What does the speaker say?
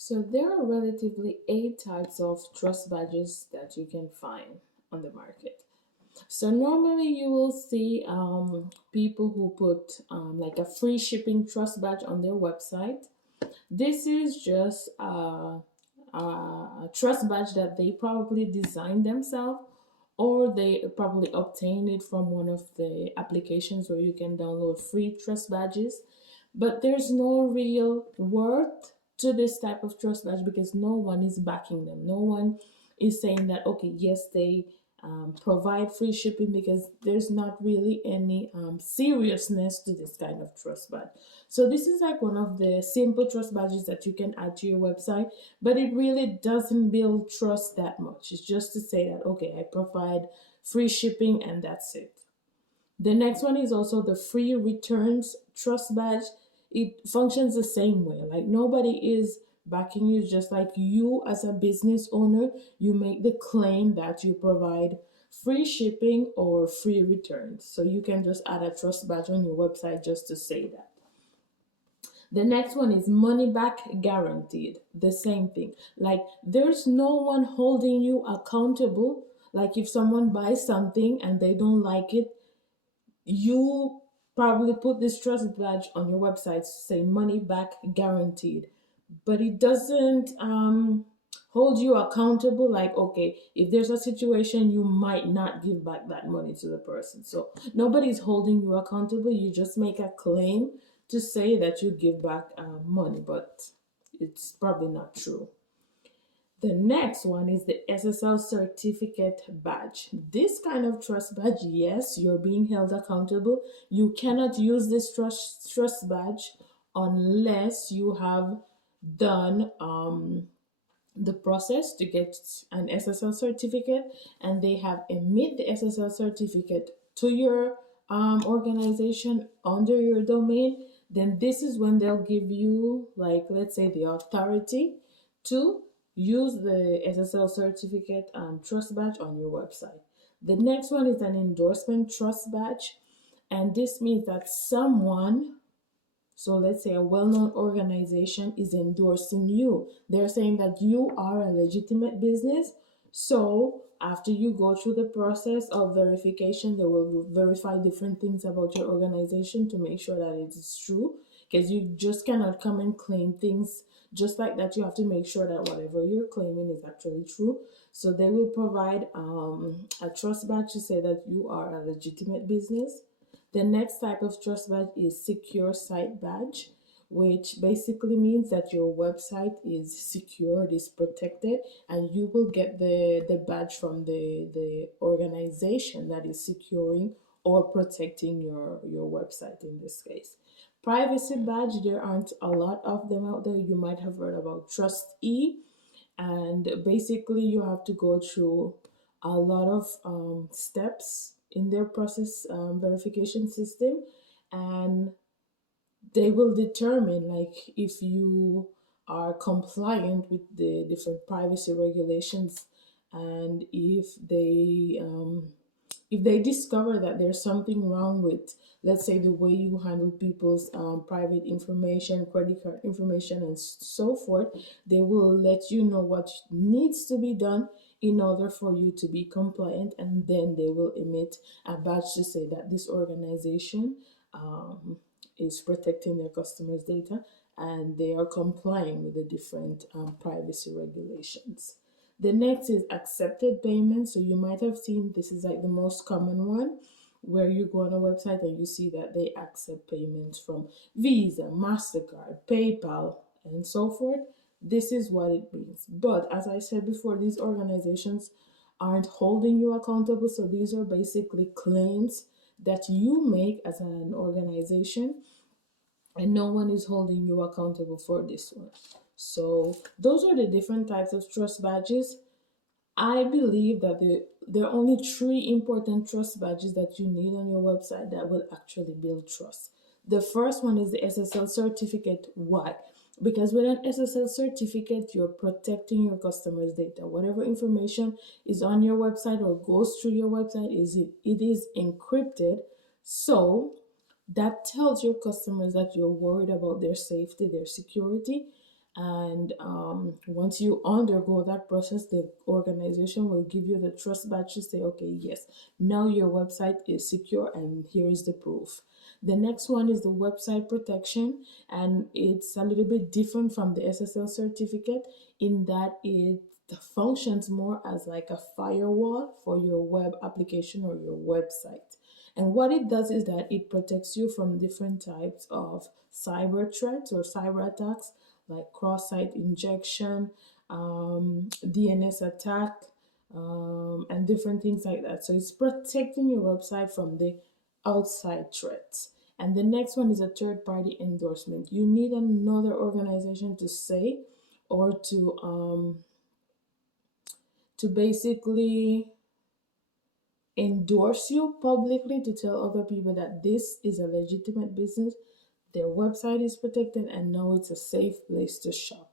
So there are relatively eight types of trust badges that you can find on the market. So normally you will see people who put like a free shipping trust badge on their website. This is just a trust badge that they probably designed themselves, or they probably obtained it from one of the applications where you can download free trust badges. But there's no real worth to this type of trust badge because no one is backing them. No one is saying that, okay, yes, they provide free shipping, because there's not really any seriousness to this kind of trust badge. So this is like one of the simple trust badges that you can add to your website, but it really doesn't build trust that much. It's just to say that, okay, I provide free shipping and that's it. The next one is also the free returns trust badge. It functions the same way. Like nobody is backing you, just like you as a business owner, you make the claim that you provide free shipping or free returns. So you can just add a trust badge on your website just to say that. The next one is money back guaranteed. The same thing. Like there's no one holding you accountable. Like if someone buys something and they don't like it, you probably put this trust badge on your website to say money back guaranteed, but it doesn't hold you accountable. Like, okay, if there's a situation, you might not give back that money to the person. So nobody's holding you accountable. You just make a claim to say that you give back money, but it's probably not true. The next one is the SSL certificate badge. This kind of trust badge, yes, you're being held accountable. You cannot use this trust badge unless you have done the process to get an SSL certificate, and they have emit the SSL certificate to your organization under your domain. Then this is when they'll give you, like, let's say, the authority to use the SSL certificate trust badge on your website. The next one is an endorsement trust badge, and this means that someone, so let's say a well-known organization, is endorsing you. They're saying that you are a legitimate business. So after you go through the process of verification, they will verify different things about your organization to make sure that it is true. Because you just cannot come and claim things just like that. You have to make sure that whatever you're claiming is actually true. So they will provide a trust badge to say that you are a legitimate business. The next type of trust badge is secure site badge, which basically means that your website is secured, is protected, and you will get the badge from the organization that is securing or protecting your website in this case. Privacy badge, there aren't a lot of them out there. You might have heard about Trust E, and basically you have to go through a lot of steps in their process verification system, and they will determine like if you are compliant with the different privacy regulations, and if they discover that there's something wrong with, let's say, the way you handle people's private information, credit card information, and so forth, they will let you know what needs to be done in order for you to be compliant, and then they will emit a badge to say that this organization is protecting their customers' data and they are complying with the different privacy regulations. The next is accepted payment. So you might have seen this is like the most common one, where you go on a website and you see that they accept payments from Visa, MasterCard, PayPal, and so forth. This is what it means. But as I said before, these organizations aren't holding you accountable. So these are basically claims that you make as an organization, and no one is holding you accountable for this one. So those are the different types of trust badges. I believe that there are only three important trust badges that you need on your website that will actually build trust. The first one is the SSL certificate. Why? Because with an SSL certificate, you're protecting your customers' data. Whatever information is on your website or goes through your website, it is encrypted. So that tells your customers that you're worried about their safety, their security, And once you undergo that process, the organization will give you the trust badge to say, okay, yes, now your website is secure and here is the proof. The next one is the website protection, and it's a little bit different from the SSL certificate in that it functions more as like a firewall for your web application or your website. And what it does is that it protects you from different types of cyber threats or cyber attacks, like cross-site injection, DNS attack, and different things like that. So it's protecting your website from the outside threats. And the next one is a third-party endorsement. You need another organization to say or to basically endorse you publicly to tell other people that this is a legitimate business, their website is protected, and now it's a safe place to shop.